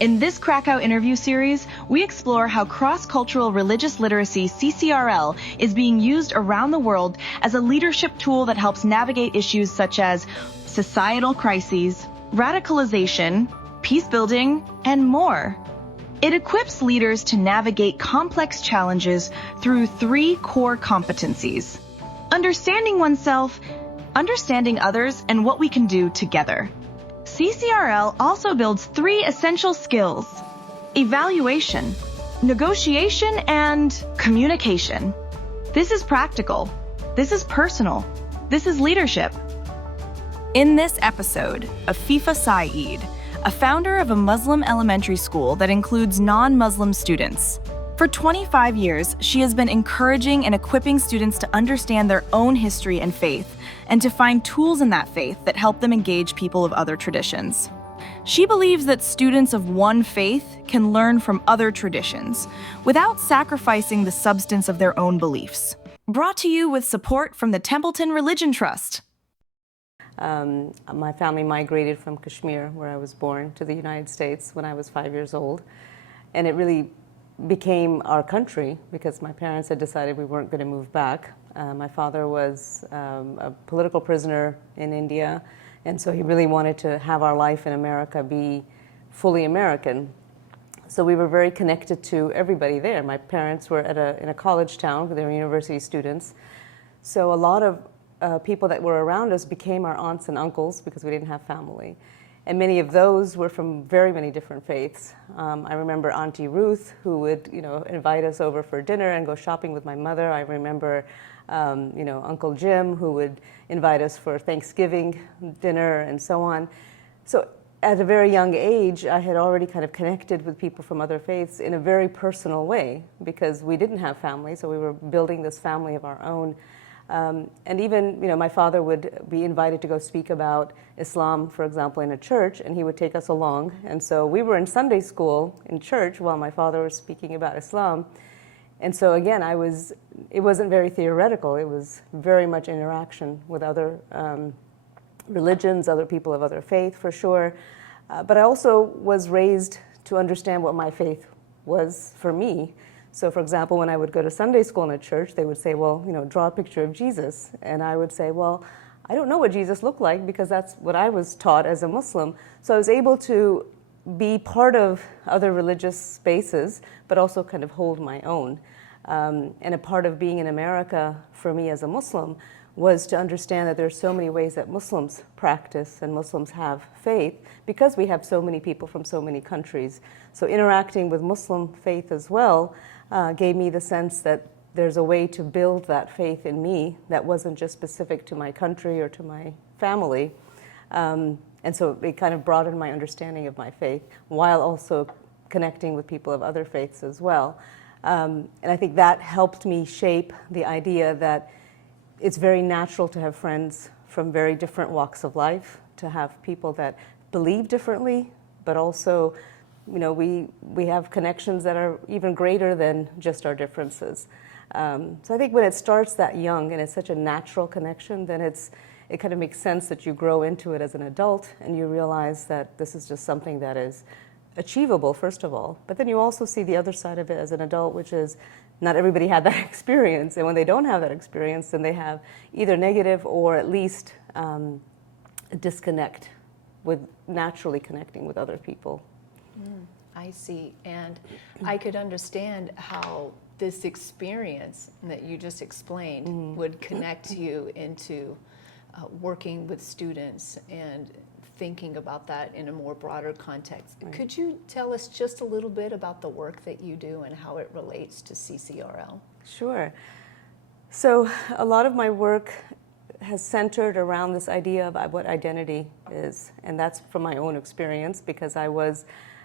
In this Krakow interview series, we explore how cross-cultural religious literacy, CCRL, is being used around the world as a leadership tool that helps navigate issues such as societal crises, radicalization, peace building, and more. It equips leaders to navigate complex challenges through 3 core competencies: understanding oneself, understanding others, and what we can do together. CCRL also builds 3 essential skills: evaluation, negotiation, and communication. This is practical. This is personal. This is leadership. In this episode, Afeefa Syeed, a founder of a Muslim elementary school that includes non-Muslim students. For 25 years, she has been encouraging and equipping students to understand their own history and faith, and to find tools in that faith that help them engage people of other traditions. She believes that students of one faith can learn from other traditions without sacrificing the substance of their own beliefs. Brought to you with support from the Templeton Religion Trust. My family migrated from Kashmir, where I was born, to the United States when I was 5 years old. And it really became our country because my parents had decided we weren't going to move back. My father was a political prisoner in India, and so he really wanted to have our life in America be fully American. So we were very connected to everybody there. My parents were in a college town, they were university students. So a lot of people that were around us became our aunts and uncles because we didn't have family. And many of those were from very many different faiths. I remember Auntie Ruth, who would, invite us over for dinner and go shopping with my mother. I remember, Uncle Jim, who would invite us for Thanksgiving dinner and so on. So at a very young age, I had already kind of connected with people from other faiths in a very personal way because we didn't have family, so we were building this family of our own. And even, my father would be invited to go speak about Islam, for example, in a church, and he would take us along. And so we were in Sunday school in church while my father was speaking about Islam. And so again, it wasn't very theoretical. It was very much interaction with other religions, other people of other faith, for sure. But I also was raised to understand what my faith was for me. So, for example, when I would go to Sunday school in a church, they would say, well, draw a picture of Jesus. And I would say, well, I don't know what Jesus looked like because that's what I was taught as a Muslim. So I was able to be part of other religious spaces, but also kind of hold my own. And a part of being in America for me as a Muslim was to understand that there are so many ways that Muslims practice and Muslims have faith because we have so many people from so many countries. So interacting with Muslim faith as well gave me the sense that there's a way to build that faith in me that wasn't just specific to my country or to my family. And so it kind of broadened my understanding of my faith while also connecting with people of other faiths as well. And I think that helped me shape the idea that it's very natural to have friends from very different walks of life, to have people that believe differently, but also we have connections that are even greater than just our differences. So I think when it starts that young and it's such a natural connection, then it kind of makes sense that you grow into it as an adult and you realize that this is just something that is achievable, first of all. But then you also see the other side of it as an adult, which is not everybody had that experience. And when they don't have that experience, then they have either negative or at least a disconnect with naturally connecting with other people. I see. And I could understand how this experience that you just explained would connect you into working with students and thinking about that in a more broader context. Right. Could you tell us just a little bit about the work that you do and how it relates to CCRL? Sure. So a lot of my work has centered around this idea of what identity is, and that's from my own experience because I was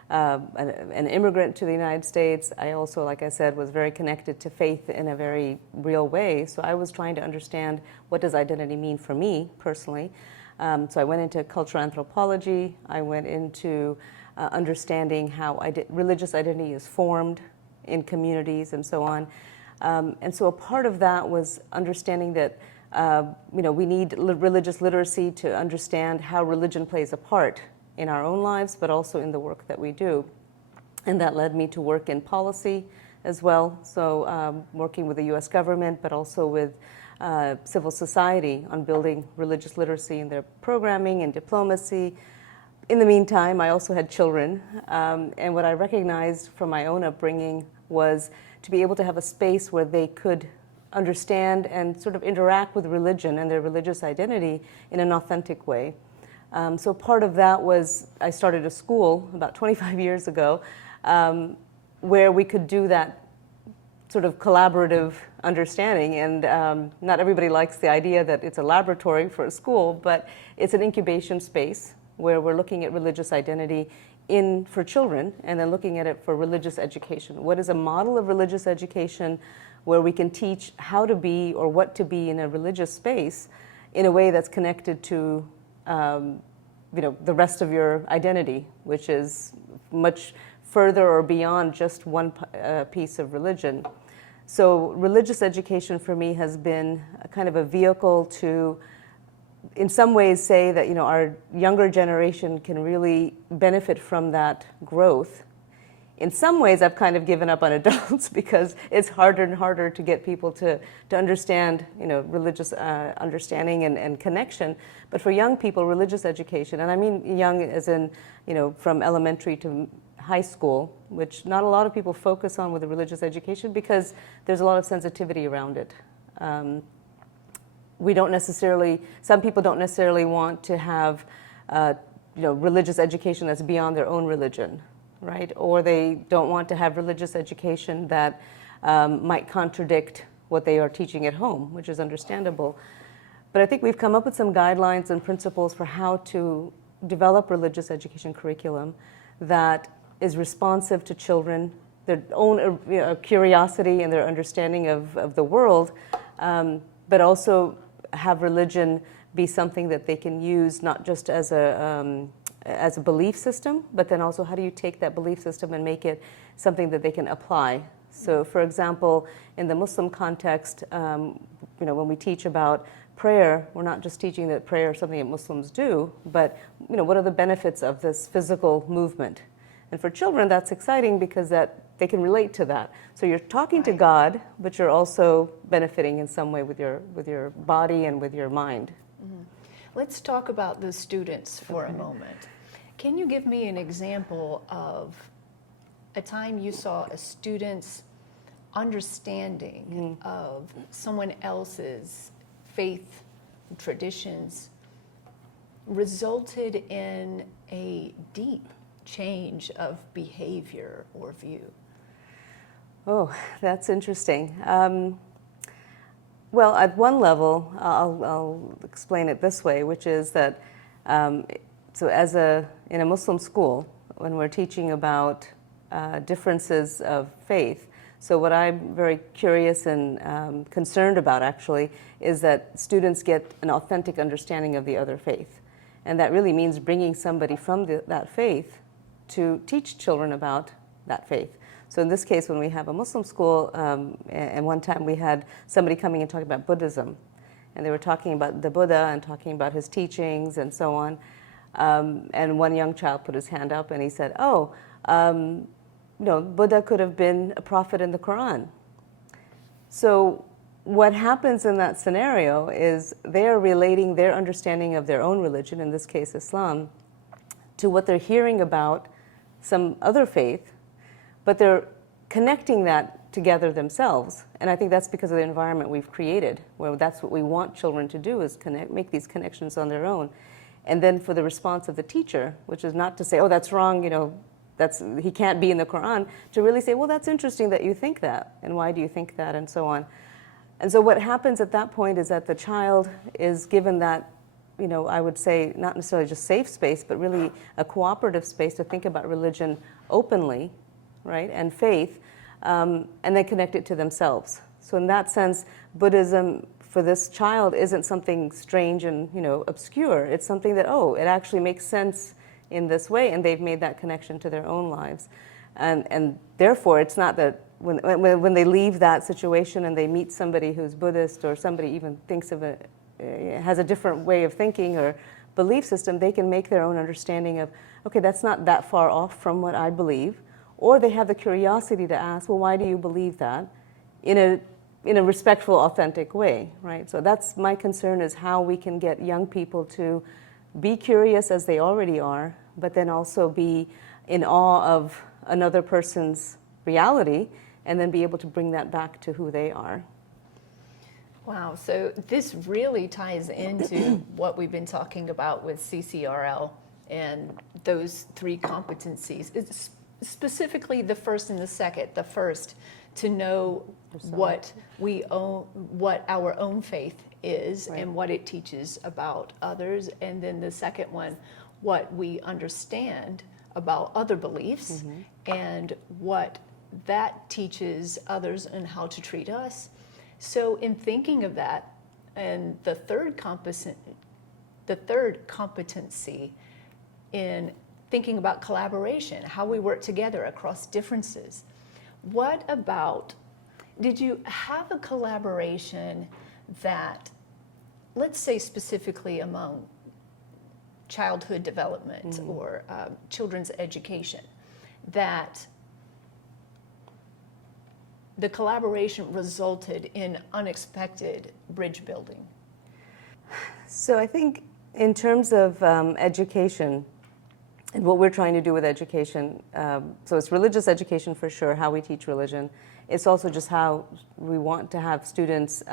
an immigrant to the United States. I also, like I said, was very connected to faith in a very real way. So I was trying to understand, what does identity mean for me personally? So I went into cultural anthropology. I went into understanding how religious identity is formed in communities and so on. And so a part of that was understanding that we need religious literacy to understand how religion plays a part in our own lives, but also in the work that we do. And that led me to work in policy as well. So working with the US government, but also with civil society on building religious literacy in their programming and diplomacy. In the meantime, I also had children. And what I recognized from my own upbringing was to be able to have a space where they could understand and sort of interact with religion and their religious identity in an authentic way. So part of that was I started a school about 25 years ago where we could do that sort of collaborative understanding. And not everybody likes the idea that it's a laboratory for a school, but it's an incubation space where we're looking at religious identity for children and then looking at it for religious education. What is a model of religious education where we can teach how to be or what to be in a religious space in a way that's connected to the rest of your identity, which is much further or beyond just one piece of religion. So religious education for me has been a kind of a vehicle to, in some ways, say that our younger generation can really benefit from that growth. In some ways, I've kind of given up on adults because it's harder and harder to get people to understand, religious understanding and connection. But for young people, religious education, and I mean young as in, from elementary to high school, which not a lot of people focus on with the religious education because there's a lot of sensitivity around it. Some people don't necessarily want to have, religious education that's beyond their own religion. Right? Or they don't want to have religious education that might contradict what they are teaching at home, which is understandable. But I think we've come up with some guidelines and principles for how to develop religious education curriculum that is responsive to children, their own curiosity and their understanding of the world, but also have religion be something that they can use not just as a belief system, but then also how do you take that belief system and make it something that they can apply. So for example, in the Muslim context, when we teach about prayer, we're not just teaching that prayer is something that Muslims do, but what are the benefits of this physical movement? And for children, that's exciting because they can relate to that. So you're talking to God, but you're also benefiting in some way with your body and with your mind. Mm-hmm. Let's talk about the students for a moment. Can you give me an example of a time you saw a student's understanding of someone else's faith traditions resulted in a deep change of behavior or view? Oh, that's interesting. Well, at one level, I'll explain it this way, which is that in a Muslim school, when we're teaching about differences of faith, so what I'm very curious and concerned about actually is that students get an authentic understanding of the other faith. And that really means bringing somebody from that faith to teach children about that faith. So in this case, when we have a Muslim school, and one time we had somebody coming and talking about Buddhism, and they were talking about the Buddha and talking about his teachings and so on. And one young child put his hand up and he said, Buddha could have been a prophet in the Quran. So what happens in that scenario is they're relating their understanding of their own religion, in this case Islam, to what they're hearing about some other faith, but they're connecting that together themselves. And I think that's because of the environment we've created, where that's what we want children to do, is make these connections on their own. And then for the response of the teacher, which is not to say, oh, that's wrong, he can't be in the Quran, to really say, well, that's interesting that you think that, and why do you think that, and so on. And so what happens at that point is that the child is given that I would say, not necessarily just safe space, but really a cooperative space to think about religion openly, right, and faith, and then connect it to themselves. So in that sense, Buddhism for this child isn't something strange and obscure. It's something that, it actually makes sense in this way, and they've made that connection to their own lives. And therefore, it's not that when they leave that situation and they meet somebody who's Buddhist, or somebody even thinks of it, has a different way of thinking or belief system, they can make their own understanding of, okay, that's not that far off from what I believe. Or they have the curiosity to ask, well, why do you believe that? In a respectful, authentic way, right? So that's my concern, is how we can get young people to be curious as they already are, but then also be in awe of another person's reality, and then be able to bring that back to who they are. Wow, so this really ties into what we've been talking about with CCRL and those three competencies. It's specifically the first and the second. The first, to know what we own, what our own faith is, right, and what it teaches about others. And then the second one, what we understand about other beliefs, mm-hmm, and what that teaches others and how to treat us. So in thinking of that, and the third competency in thinking about collaboration, how we work together across differences. What about, did you have a collaboration that, let's say specifically among childhood development, mm-hmm, or children's education, that the collaboration resulted in unexpected bridge building? So I think in terms of education, and what we're trying to do with education, so it's religious education for sure, how we teach religion. It's also just how we want to have students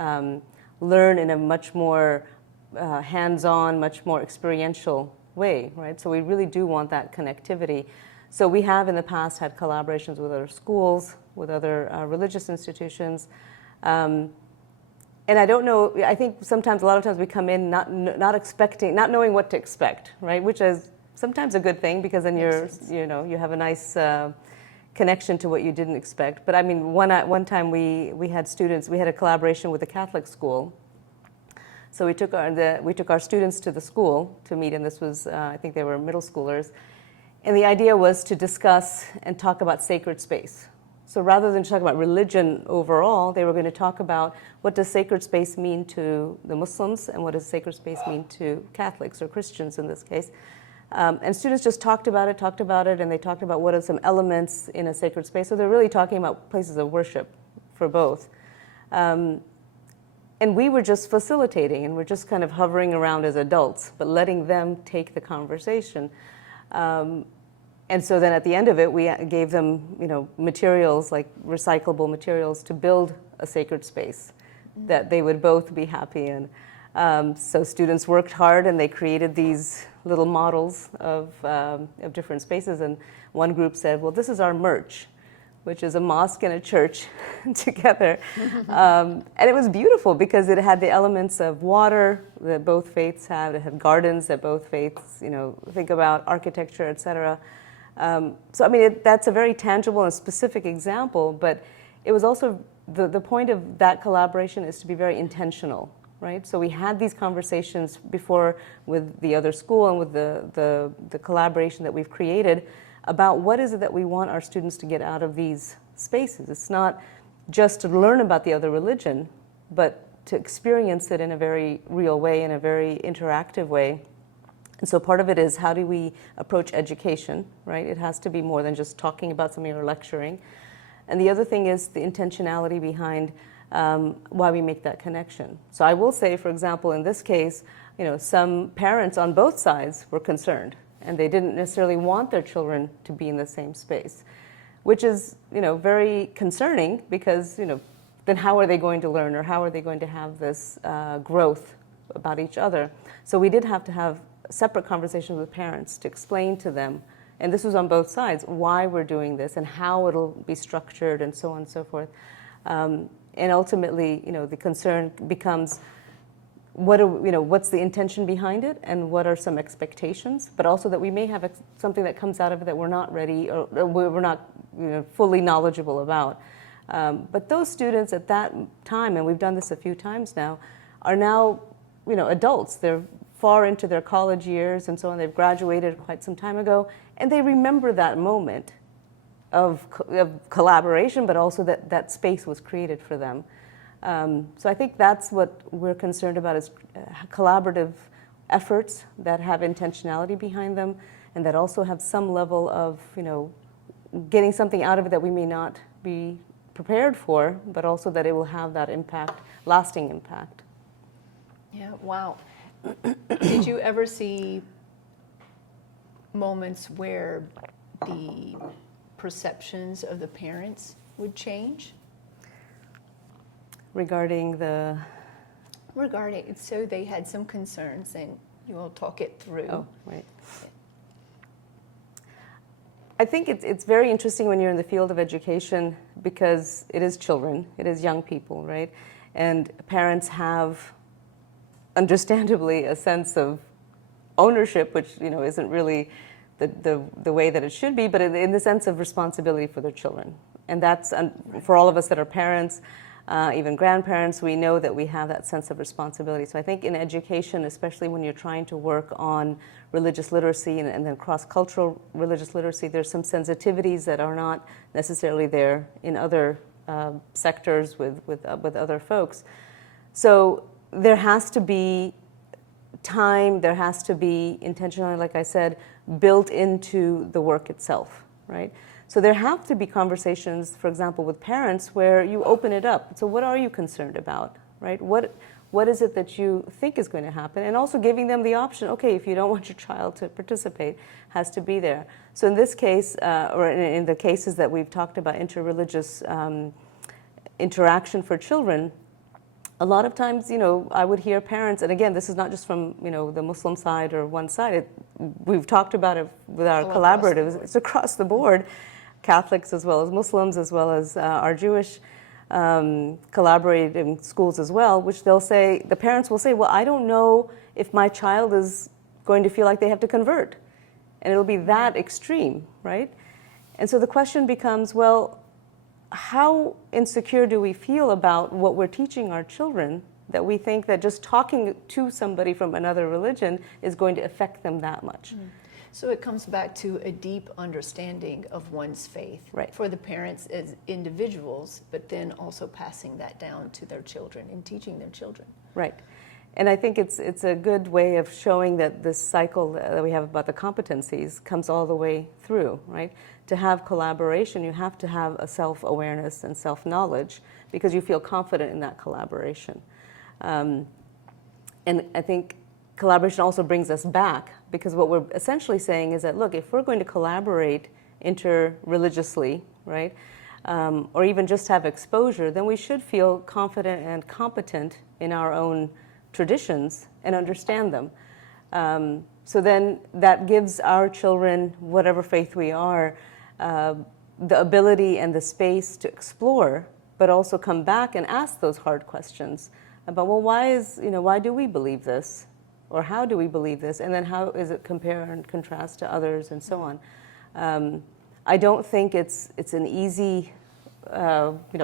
learn in a much more hands-on, much more experiential way, right? So we really do want that connectivity. So we have in the past had collaborations with other schools, with other religious institutions. And I don't know, I think sometimes, a lot of times we come in not expecting, not knowing what to expect, right? Which is sometimes a good thing, because then you have a nice connection to what you didn't expect. But I mean, one time we had students, we had a collaboration with a Catholic school. So we took our students to the school to meet, and this was, I think they were middle schoolers. And the idea was to discuss and talk about sacred space. So rather than talk about religion overall, they were going to talk about what does sacred space mean to the Muslims, and what does sacred space mean to Catholics, or Christians in this case. And students just talked about it, and they talked about what are some elements in a sacred space. So they're really talking about places of worship for both. And we were just facilitating, and we're just kind of hovering around as adults, but letting them take the conversation. And so then at the end of it, we gave them, materials, like recyclable materials, to build a sacred space that they would both be happy in. So students worked hard, and they created these little models of different spaces. And one group said, well, this is our merch, which is a mosque and a church together. And it was beautiful, because it had the elements of water that both faiths have. It had gardens that both faiths, think about, architecture, etc. So I mean, that's a very tangible and specific example, but it was also, the point of that collaboration is to be very intentional, right? So we had these conversations before with the other school and with the collaboration that we've created about what is it that we want our students to get out of these spaces. It's not just to learn about the other religion, but to experience it in a very real way, in a very interactive way. And so part of it is, how do we approach education, right? It has to be more than just talking about something or lecturing. And the other thing is the intentionality behind why we make that connection. So I will say, for example, in this case, some parents on both sides were concerned, and they didn't necessarily want their children to be in the same space, which is, very concerning, because, then how are they going to learn, or how are they going to have this growth about each other? So we did have to have separate conversations with parents to explain to them, and this was on both sides, why we're doing this and how it'll be structured, and so on and so forth. And ultimately, the concern becomes, what's the intention behind it, and what are some expectations, but also that we may have something that comes out of it that we're not ready, or we're not fully knowledgeable about. But those students at that time, and we've done this a few times now, are now adults. They're far into their college years and so on. They've graduated quite some time ago, and they remember that moment of collaboration, but also that space was created for them. So I think that's what we're concerned about, is collaborative efforts that have intentionality behind them, and that also have some level of getting something out of it that we may not be prepared for, but also that it will have that impact, lasting impact. Yeah, wow. Did you ever see moments where the perceptions of the parents would change? Regarding, so they had some concerns and you all talk it through. Oh, right. I think it's very interesting when you're in the field of education, because it is children, it is young people, right? And parents have, understandably, a sense of ownership, which isn't really the way that it should be, but in the sense of responsibility for their children. And that's, for all of us that are parents, even grandparents, we know that we have that sense of responsibility. So I think in education, especially when you're trying to work on religious literacy and then cross-cultural religious literacy, there's some sensitivities that are not necessarily there in other sectors with other folks. So there has to be time, there has to be intentionality, like I said, built into the work itself, right? So there have to be conversations, for example, with parents where you open it up. So what are you concerned about, right? What is it that you think is going to happen? And also giving them the option, okay, if you don't want your child to participate, has to be there. So in this case, or in the cases that we've talked about, interreligious interaction for children, a lot of times, I would hear parents, and again, this is not just from, the Muslim side or one side. We've talked about it with our collaboratives. It's across the board, Catholics as well as Muslims, as well as our Jewish collaborating schools as well, which the parents will say, well, I don't know if my child is going to feel like they have to convert. And it'll be that extreme, right? And so the question becomes, well, how insecure do we feel about what we're teaching our children, that we think that just talking to somebody from another religion is going to affect them that much? So it comes back to a deep understanding of one's faith, right, for the parents as individuals, but then also passing that down to their children and teaching their children. Right. And I think it's a good way of showing that this cycle that we have about the competencies comes all the way through, right? To have collaboration, you have to have a self-awareness and self-knowledge, because you feel confident in that collaboration. And I think collaboration also brings us back, because what we're essentially saying is that, look, if we're going to collaborate interreligiously, right, or even just have exposure, then we should feel confident and competent in our own traditions and understand them. So then that gives our children, whatever faith we are, the ability and the space to explore, but also come back and ask those hard questions about, well, why do we believe this? Or how do we believe this? And then how is it compare and contrast to others, and so on? I don't think it's an easy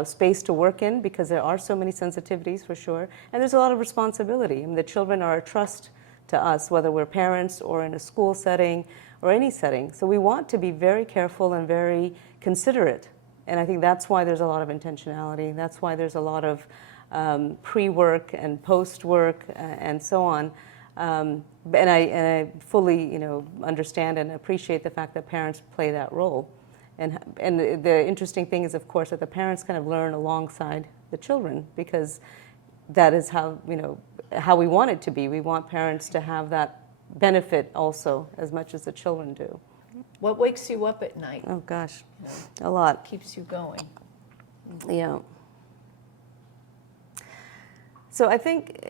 space to work in, because there are so many sensitivities, for sure, and there's a lot of responsibility. I mean, the children are a trust to us, whether we're parents or in a school setting or any setting. So we want to be very careful and very considerate, and I think that's why there's a lot of intentionality. That's why there's a lot of pre-work and post-work and so on. And I fully, understand and appreciate the fact that parents play that role. And the interesting thing is, of course, that the parents kind of learn alongside the children, because that is how we want it to be. We want parents to have that benefit also as much as the children do. What wakes you up at night? Oh gosh, a lot. Keeps you going. Yeah. So I think,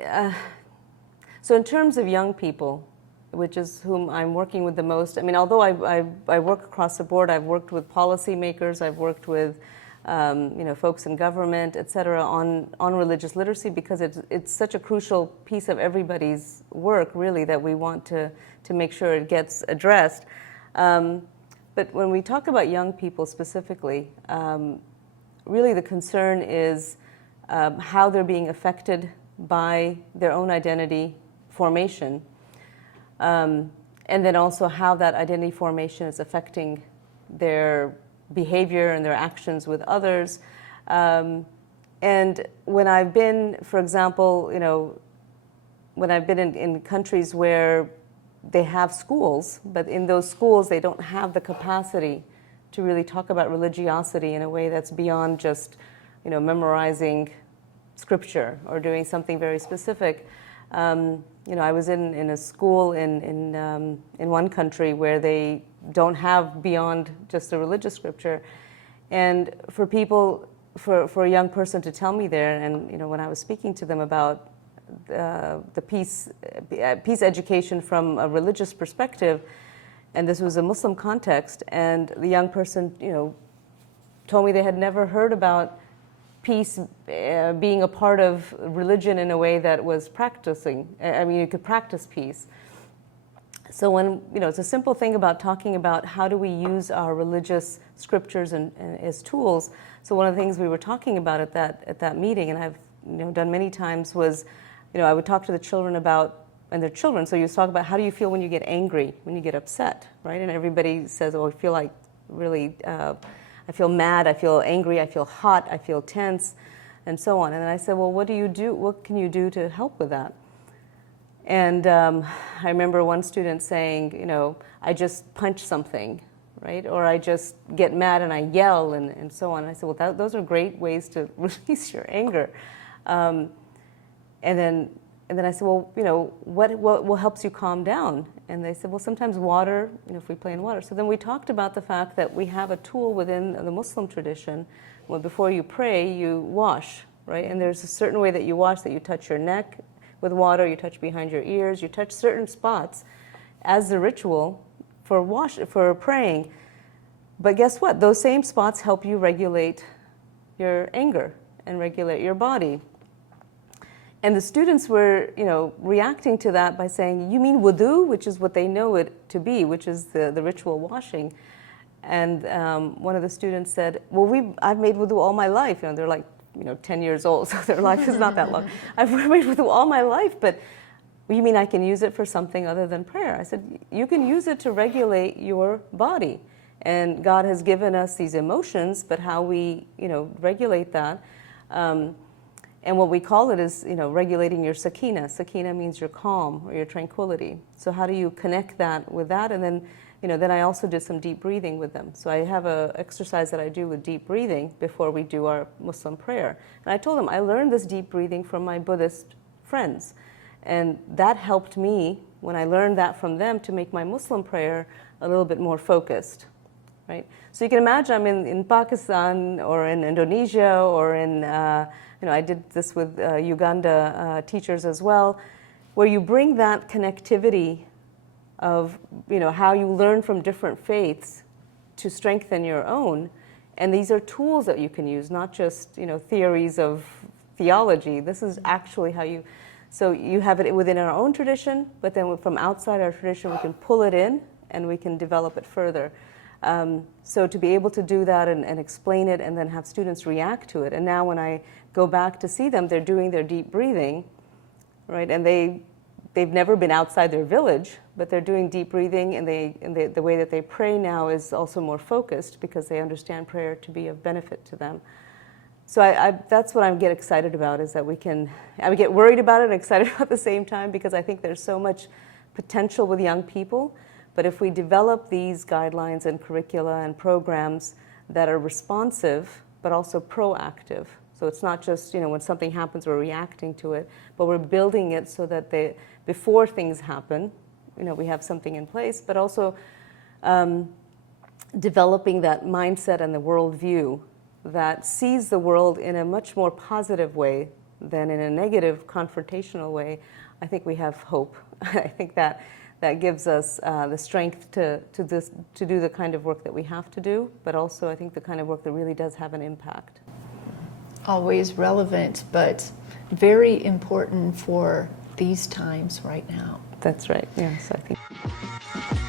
so in terms of young people, which is whom I'm working with the most, I mean, although I work across the board, I've worked with policymakers, I've worked with folks in government, et cetera, on religious literacy, because it's such a crucial piece of everybody's work, really, that we want to make sure it gets addressed. But when we talk about young people specifically, really the concern is how they're being affected by their own identity formation, and then also how that identity formation is affecting their behavior and their actions with others. And when I've been, for example, when I've been in countries where they have schools, but in those schools they don't have the capacity to really talk about religiosity in a way that's beyond just, memorizing scripture or doing something very specific. I was in a school in one country where they don't have beyond just the religious scripture, and for a young person to tell me there, and when I was speaking to them about the peace education from a religious perspective, and this was a Muslim context, and the young person, told me they had never heard about peace being a part of religion in a way that was practicing. I mean, you could practice peace. So when, it's a simple thing about talking about how do we use our religious scriptures and as tools. So one of the things we were talking about at that meeting, and I've done many times, was, I would talk to the children about, and they're children, so you talk about how do you feel when you get angry, when you get upset, right? And everybody says, oh, I feel like really, I feel mad, I feel angry, I feel hot, I feel tense, and so on. And then I said, well, what do you do? What can you do to help with that? And I remember one student saying, I just punch something, right? Or I just get mad and I yell and so on. And I said, well, those are great ways to release your anger. And then I said, well, what helps you calm down? And they said, well, sometimes water, if we play in water. So then we talked about the fact that we have a tool within the Muslim tradition. Well, before you pray, you wash, right? And there's a certain way that you wash, that you touch your neck with water, you touch behind your ears, you touch certain spots as the ritual for praying. But guess what? Those same spots help you regulate your anger and regulate your body. And the students were, reacting to that by saying, you mean wudu, which is what they know it to be, which is the ritual washing. And one of the students said, well, I've made wudu all my life. They're like, 10 years old, so their life is not that long. I've made wudu all my life, but you mean I can use it for something other than prayer? I said, you can use it to regulate your body. And God has given us these emotions, but how we, regulate that. And what we call it is, regulating your sakina. Sakina means your calm or your tranquility. So how do you connect that with that? And then, then I also did some deep breathing with them. So I have an exercise that I do with deep breathing before we do our Muslim prayer. And I told them I learned this deep breathing from my Buddhist friends. And that helped me, when I learned that from them, to make my Muslim prayer a little bit more focused. Right? So you can imagine I'm in Pakistan or in Indonesia or in, I did this with Uganda teachers as well, where you bring that connectivity of, how you learn from different faiths to strengthen your own. And these are tools that you can use, not just, theories of theology. This is actually how you, so you have it within our own tradition, but then from outside our tradition, we can pull it in and we can develop it further. So to be able to do that and explain it and then have students react to it. And now when I go back to see them, they're doing their deep breathing, right? And they've never been outside their village, but they're doing deep breathing, and the way that they pray now is also more focused because they understand prayer to be of benefit to them. So that's what I get excited about, is that I would get worried about it and excited about at the same time, because I think there's so much potential with young people. But if we develop these guidelines and curricula and programs that are responsive, but also proactive, so it's not just, when something happens, we're reacting to it, but we're building it so that before things happen, we have something in place, but also developing that mindset and the worldview that sees the world in a much more positive way than in a negative, confrontational way. I think we have hope. I think that that gives us the strength to do the kind of work that we have to do, but also I think the kind of work that really does have an impact. Always relevant, but very important for these times right now. That's right, yes, I think.